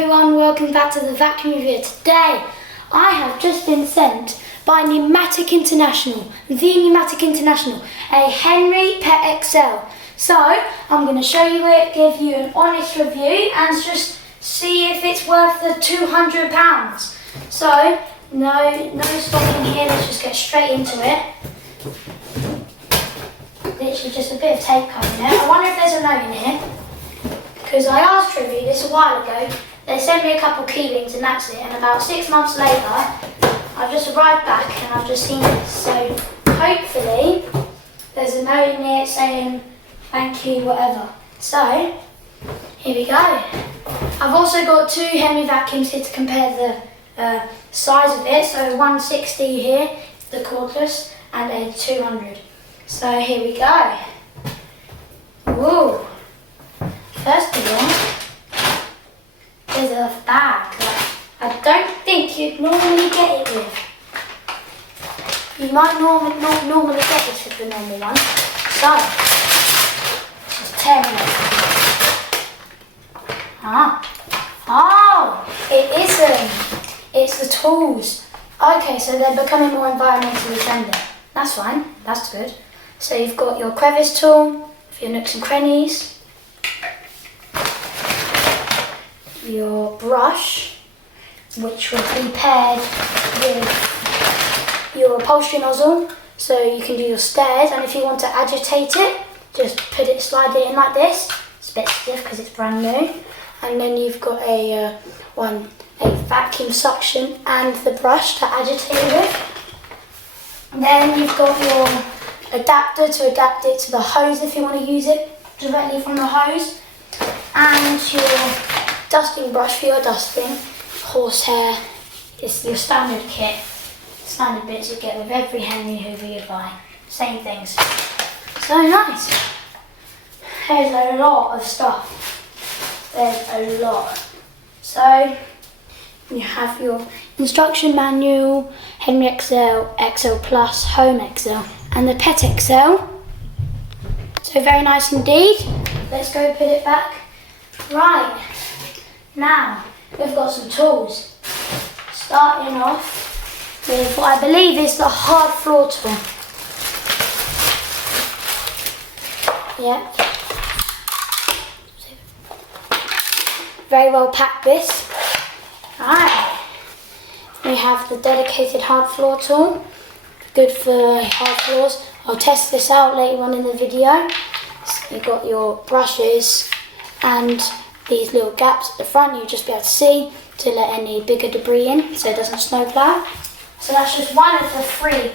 everyone, welcome back to the vacuum review. Today I have just been sent by Numatic International, a Henry Pet XL. So I'm going to show you it, give you an honest review and just see if it's worth the £200. So no stopping here, let's just get straight into it. Literally just a bit of tape covering it. I wonder if there's a note in here, because I asked to review this a while ago. They sent me a couple key links and that's it, and about 6 months later I've just arrived back and I've just seen this. So hopefully there's a note in it saying thank you, whatever. So here we go. I've also got two Henry vacuums here to compare the size of it. So 160 here, the cordless, and a 200. So here we go. Woo! First of all, there's a bag that I don't think you'd normally get it with. You might not normally get this with the normal one. So, just tearing it. Oh, it isn't. It's the tools. Okay, so they're becoming more environmentally friendly. That's fine, that's good. So you've got your crevice tool for your nooks and crannies. Your brush, which will be paired with your upholstery nozzle, so you can do your stairs, and if you want to agitate it, just slide it in like this. It's a bit stiff because it's brand new. And then you've got a vacuum suction and the brush to agitate it with. And then you've got your adapter to adapt it to the hose if you want to use it directly from the hose, and your dusting brush for your dusting, horsehair. It's your standard kit, standard bits you get with every Henry Hoover you buy. Same things. So nice. There's a lot of stuff. There's a lot. So you have your instruction manual, Henry XL, XL Plus, Home XL, and the Pet XL. So very nice indeed. Let's go put it back. Right. Now, we've got some tools. Starting off with what I believe is the hard floor tool. Yeah. Very well packed this. Right. We have the dedicated hard floor tool. Good for hard floors. I'll test this out later on in the video. So you've got your brushes and these little gaps at the front you just be able to see to let any bigger debris in so it doesn't snowplow. So that's just one of the three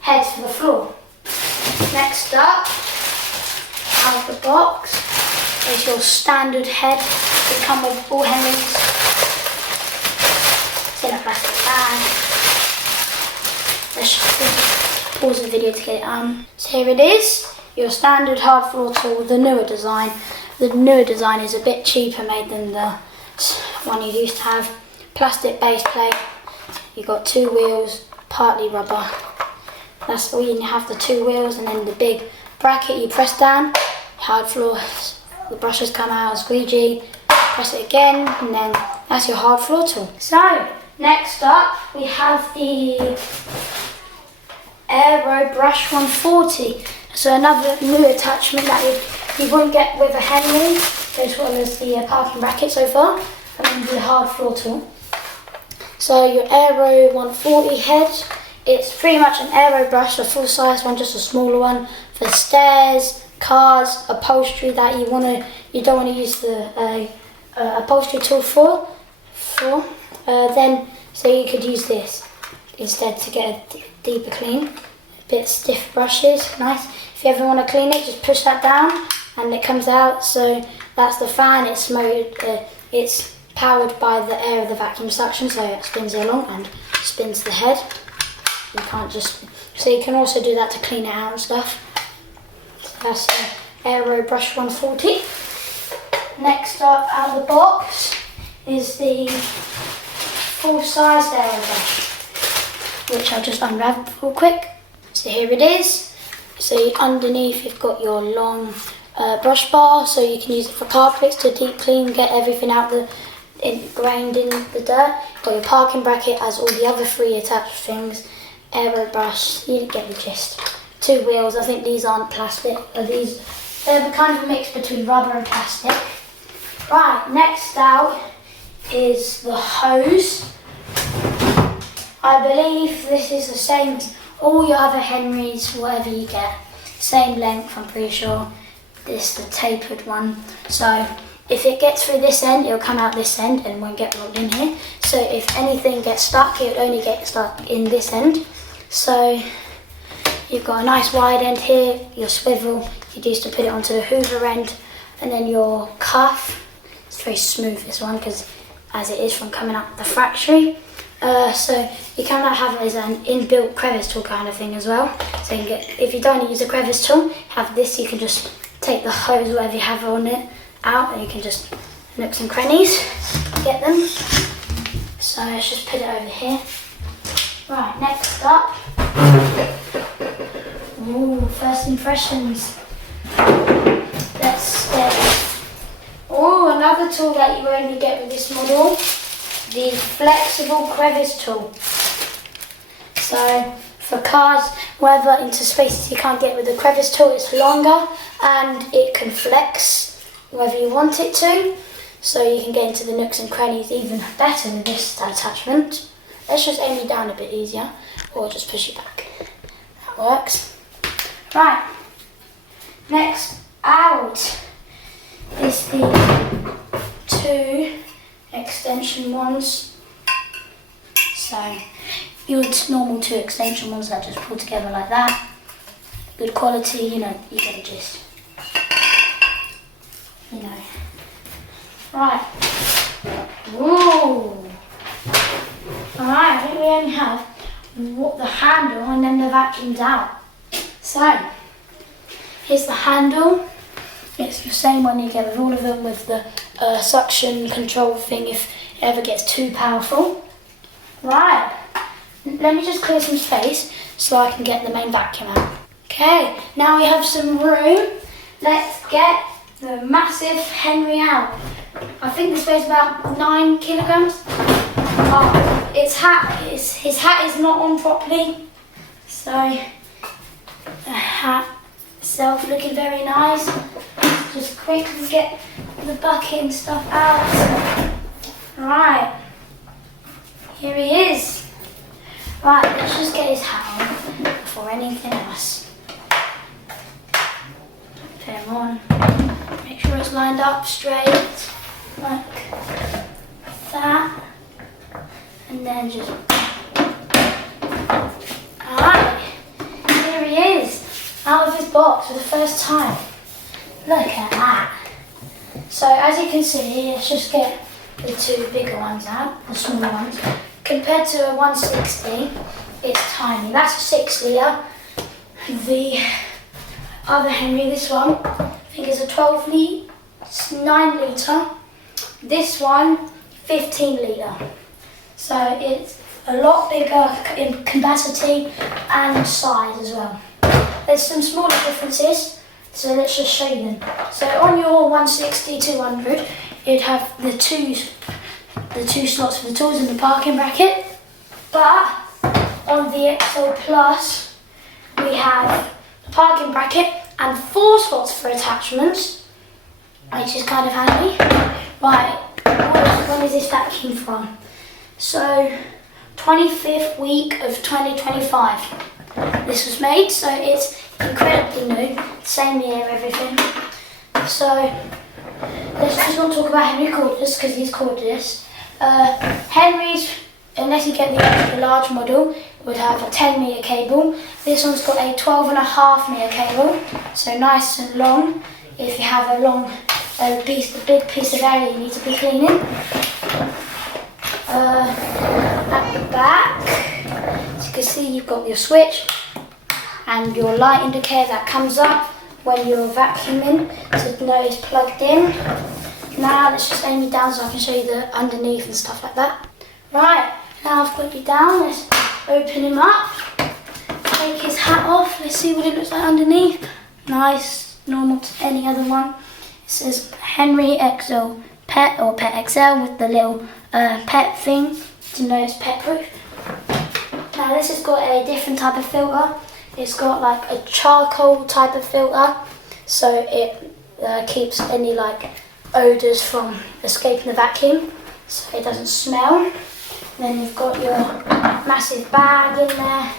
heads for the floor. Next up, out of the box, is your standard head. They come with all Henrys. It's in a plastic bag. Let's just pause the video to get it on. So here it is, your standard hard floor tool, the newer design. The newer design is a bit cheaper made than the one you used to have. Plastic base plate. You've got two wheels, partly rubber. That's all you have, the two wheels, and then the big bracket you press down. Hard floor, the brushes come out, squeegee. Press it again, and then that's your hard floor tool. So next up we have the Aero Brush 140. So another new attachment that you won't get with a Henry, as well as the parking bracket so far, and then the hard floor tool. So your Aero 140 head, it's pretty much an aero brush, a full size one, just a smaller one for stairs, cars, upholstery that you don't want to use the upholstery tool for. Then so you could use this instead to get a deeper clean. A bit stiff brushes, nice. If you ever want to clean it, just push that down and it comes out. So that's the fan. It's powered by the air of the vacuum suction, so it spins it along and spins the head. You can't just, so you can also do that to clean it out and stuff. So that's the Aero Brush 140. Next up out of the box is the full-sized Aero Brush, which I'll just unravel real quick. So here it is. So underneath you've got your long brush bar, so you can use it for carpets to deep clean, get everything out ingrained in the dirt. Got your parking bracket as all the other 3 attached things. Aero brush, you get the gist. 2 wheels. I think these aren't plastic. They're kind of a mix between rubber and plastic. Right, next out is the hose. I believe this is the same as all your other Henrys, whatever you get. Same length, I'm pretty sure. This is the tapered one. So if it gets through this end, it'll come out this end and won't get rolled in here. So if anything gets stuck, it would only get stuck in this end. So you've got a nice wide end here, your swivel, you'd use to put it onto the hoover end, and then your cuff. It's very smooth, this one, because as it is from coming up the factory. So you can have it as an inbuilt crevice tool kind of thing as well. So you can get, if you don't want to use a crevice tool, have this, you can just take the hose, whatever you have on it, out, and you can just nooks and crannies, get them. So let's just put it over here. Right, next up. Ooh, first impressions. Let's get, another tool that you only get with this model, the flexible crevice tool. So for cars, whether into spaces you can't get with the crevice tool, it's longer and it can flex whether you want it to. So you can get into the nooks and crannies even better with this attachment. Let's just aim you down a bit easier, or just push you back. That works. Right, next out is the 2 extension ones. So your normal 2 extension ones that just pull together like that. Good quality, you know, you get the gist. You know. Right. Whoa. Alright, I think we only have the handle and then the vacuum's out. So, here's the handle. It's the same one you get with all of them, with the suction control thing if it ever gets too powerful. Right, let me just clear some space so I can get the main vacuum out. Okay, now we have some room. Let's get the massive Henry out. I think this weighs about 9 kilograms. Oh, his hat is not on properly, so the hat itself looking very nice. Just quickly get the bucket and stuff out. Right, here he is. Right, let's just get his hat on before anything else. Put him on. Make sure it's lined up straight, like that. And then just, alright, here he is, out of his box for the first time. Look at that. So as you can see, let's just get the 2 bigger ones out, the smaller ones. Compared to a 160, it's tiny. That's a 6 litre. The other Henry, this one, I think is a 9 litre. This one, 15 litre. So it's a lot bigger in capacity and size as well. There's some smaller differences, so let's just show you them. So on your 160-200, you'd have the two slots for the tools and the parking bracket. But on the XL Plus, we have the parking bracket and 4 slots for attachments, which is kind of handy. Right, when is this vacuum from? So, 25th week of 2025. This was made, so it's incredibly new. Same year, everything. So, let's just not talk about Henry cordless because he's cordless. Henry's, unless you get the extra large model, would have a 10 metre cable. This one's got a 12.5 metre cable, so nice and long. If you have a big piece of area you need to be cleaning. At the back, as you can see, you've got your switch and your light indicator that comes up when you're vacuuming to know it's plugged in. Now let's just aim you down so I can show you the underneath and stuff like that. Right, now I've got you down, let's open him up, take his hat off, let's see what it looks like underneath. Nice normal to any other one. It says Henry XL Pet or Pet XL with the little pet thing to know it's pet proof. Now this has got a different type of filter. It's got like a charcoal type of filter, so it keeps any like odours from escaping the vacuum, so it doesn't smell. Then you've got your massive bag in there.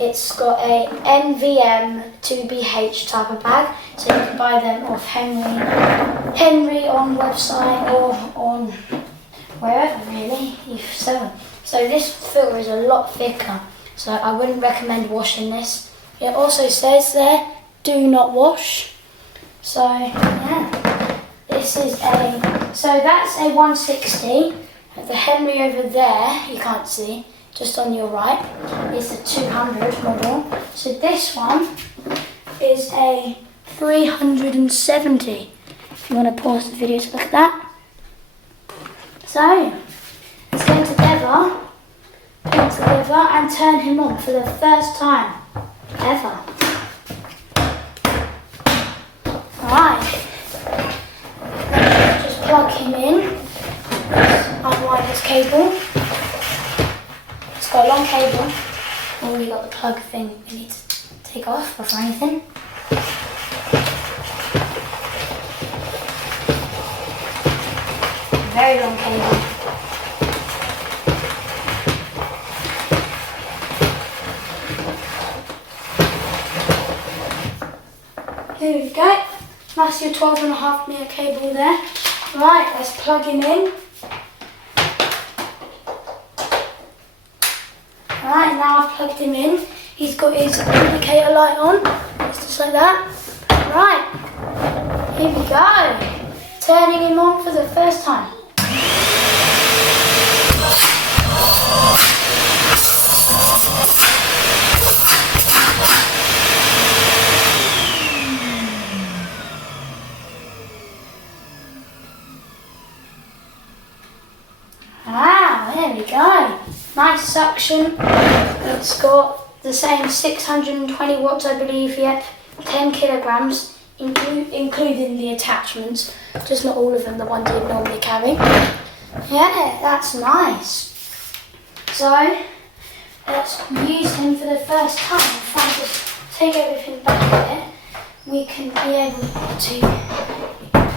It's got a NVM 2BH type of bag, so you can buy them off Henry on website or on wherever really you sell them. So this filter is a lot thicker, so I wouldn't recommend washing this. It also says there, do not wash. So yeah, this is so that's a 160. The Henry over there, you can't see, just on your right, is a 200 model. So this one is a 370. If you want to pause the video to look at that. So let's get together, put it together and turn him on for the first time ever. Alright, just plug him in, unwind this cable. It's got a long cable, already got the plug thing we need to take off before anything. Very long cable. Here we go. That's your 12.5 metre cable there. Right, let's plug him in. Right, now I've plugged him in. He's got his indicator light on, just like that. Right, here we go. Turning him on for the first time. Wow, there we go. Nice suction. It's got the same 620 watts, I believe, yep. 10 kilograms, including the attachments. Just not all of them, the ones you'd normally carry. Yeah, that's nice. So, let's use him for the first time. If I just take everything back here, we can be able to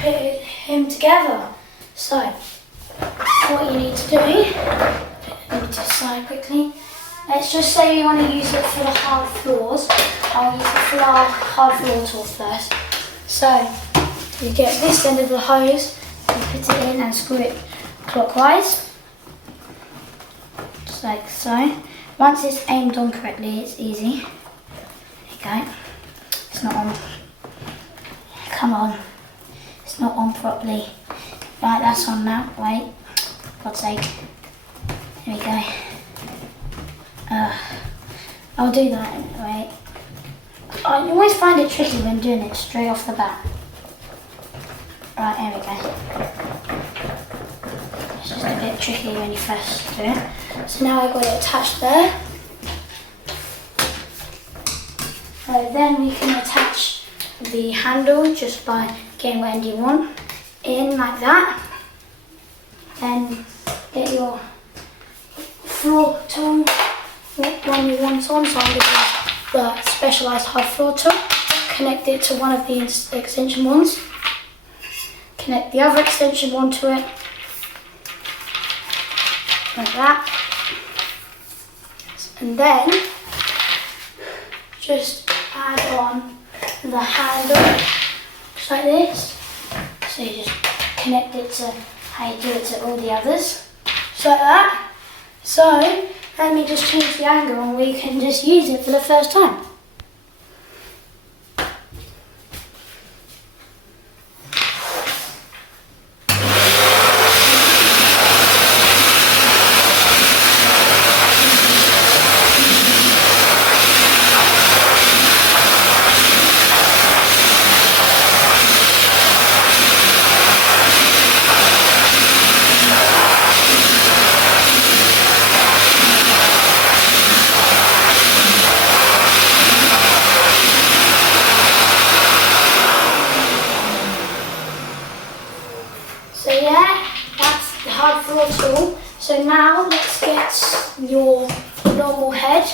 put him together. So, what you need to do, let me just slide quickly. Let's just say you want to use it for the hard floors. I'll use it for our hard floor tool first. So, you get this end of the hose, you put it in and screw it clockwise. Just like so. Once it's aimed on correctly, it's easy. There you go. It's not on. Come on. It's not on properly. Right, that's on now. Wait. God's sake. There we go. I'll do that. Wait. I always find it tricky when doing it straight off the bat. Right, here we go. It's just a bit tricky when you first do it. So now I've got it attached there. Then we can attach the handle just by getting where you want in like that. Then get your floor tool, what one you want on. So I'm going to use the specialised hard floor tool. Connect it to one of the extension ones. Connect the other extension one to it, like that. And then just add on the handle, just like this. So you just connect it to how you do it to all the others, just like that. So let me just change the angle and we can just use it for the first time. So yeah, that's the hard floor tool. So now let's get your normal head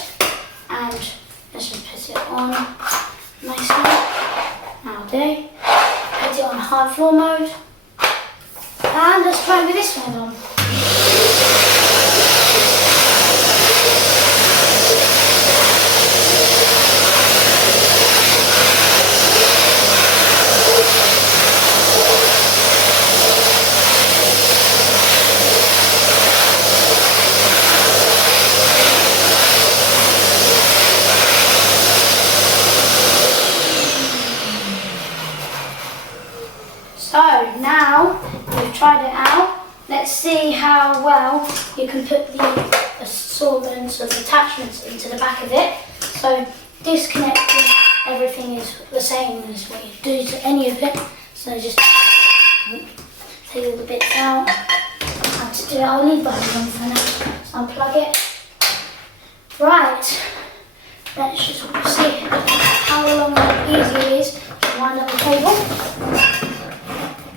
and let's just put it on nicely. Now do. Put it on hard floor mode. And let's try with this one on. So now we've tried it out, let's see how well you can put the assortments of attachments into the back of it. So disconnecting everything is the same as what you do to any of it. So just take all the bits out. And to do it, I'll leave behind one for now. So unplug it. Right, let's just see how long and easy it is to wind up the cable.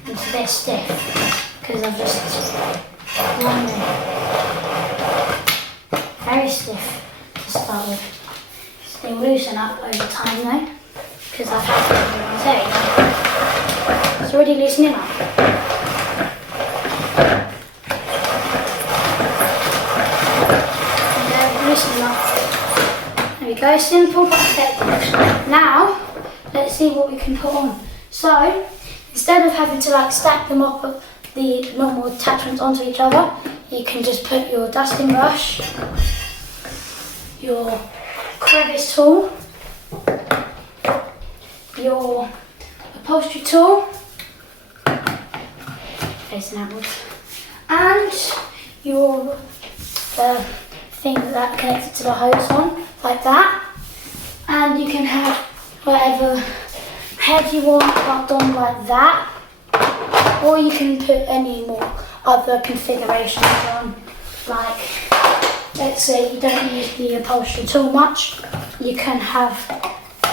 It's a bit stiff because I've just wound it. Very stiff to start with. They loosen up over time though, because I've had it all day. It's already loosening up. And loosening up. There we go, simple but effective. Now, let's see what we can put on. So, instead of having to like stack them up, the normal attachments onto each other, you can just put your dusting brush, your crevice tool, your upholstery tool, facing outwards, and your thing that connects it to the hose on, like that. And you can have whatever head you want plugged on like that, or you can put any more other configurations on, like let's say you don't use the upholstery tool much, you can have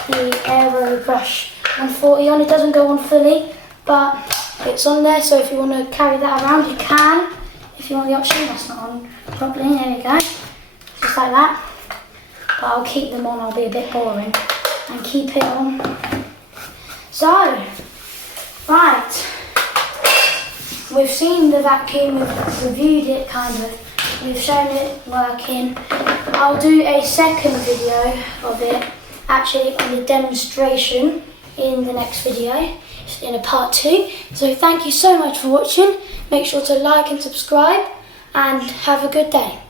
the aero brush 140 on. It doesn't go on fully, but it's on there, so if you want to carry that around you can, if you want the option. That's not on properly, there we go, just like that. But I'll keep them on, I'll be a bit boring, and keep it on. So, right, we've seen the vacuum, we've reviewed it kind of, we've shown it working. I'll do a second video of it, actually on the demonstration in the next video, in a part 2. So thank you so much for watching, make sure to like and subscribe, and have a good day.